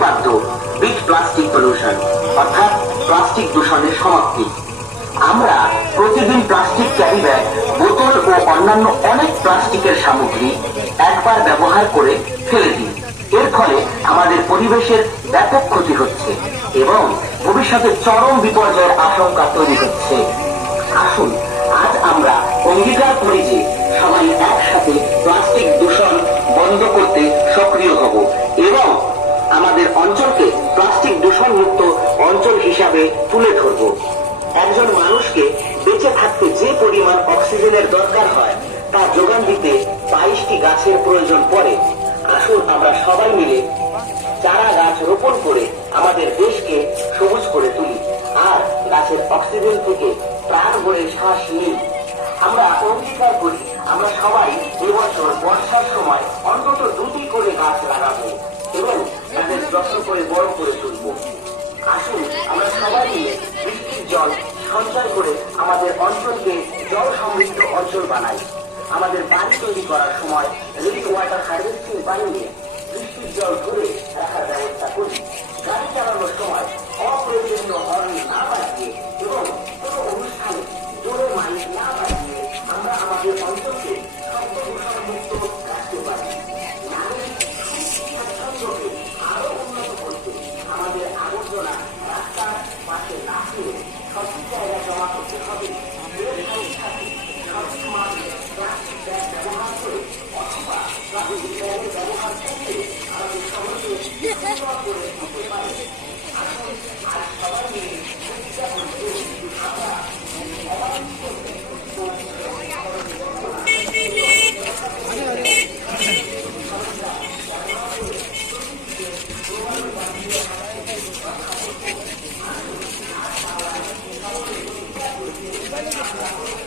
প্রতিপাদ্য bit plastic pollution অর্থাৎ plastic দূষণের সমাপ্তি। আমরা প্রতিদিন প্লাস্টিক ক্যারি ব্যাগ, বোতল ও অন্যান্য অনেক প্লাস্টিকের সামগ্রী একবার ব্যবহার করে ফেলে দিই। এর ফলে আমাদের পরিবেশের ব্যাপক ক্ষতি হচ্ছে এবং ভবিষ্যতে চরম বিপর্যয়ের আশঙ্কা তৈরি হচ্ছে। আসুন আজ আমরা অঙ্গীকার করি যে সবাই একসাথে প্লাস্টিক দূষণ বন্ধ করতে সক্রিয় হব এবং আমাদের অঞ্চলকে প্লাস্টিক দূষণ মুক্ত অঞ্চল হিসাবে তুলে ধরব। একজন মানুষকে বেঁচে থাকতে যে পরিমাণ অক্সিজেনের দরকার হয় তা যোগান দিতে 22টি গাছের প্রয়োজন পড়ে। আসুন আমরা সবাই মিলে চারা গাছ রোপণ করে আমাদের দেশকে সবুজ করে তুলি আর গাছের অক্সিজেন থেকে প্রাণ ভরে শ্বাস নিই। আমরা অঙ্গীকার করি আমরা সবাই এবছর বর্ষার সময় অন্তত 2টি করে গাছ লাগাবো এবং তাদের যত্ন করে বড় করে তুলব। আসুন আমরা সবাই মিলে বৃষ্টির জল সঞ্চয় করে আমাদের অঞ্চলকে জল সমৃদ্ধ অঞ্চল বানাই। আমাদের বাড়ি তৈরি করার সময় রেইন ওয়াটার হারভেস্টিং বানিয়ে বৃষ্টির জল ধরে রাখার ব্যবস্থা করি। গাড়ি চালানোর সময় অপ্রয়োজনীয় হর্ন না বাজিয়ে এবং কোনো অনুষ্ঠানে জোরে মাইক না বাজিয়ে আমরা আমাদের অঞ্চলকে শব্দ দূষণ মুক্ত রাখতে পারি। নাগরিক স্বাচ্ছন্দ্যকে আরো উন্নত করতে আমাদের আবর্জনা রাস্তার পাশে না ফেলে সঠিক জায়গায় জমা করতে হবে। সঠিক মানে প্লাস্টিক ব্যাগ ব্যবহার করে অথবা প্লাস্টিক ব্যাগের ব্যবহার করতে আমাদের সমাজে করে দিতে পারে। আসুন আজ সবাই মিলে চেষ্টা করতে আমরা Gracias.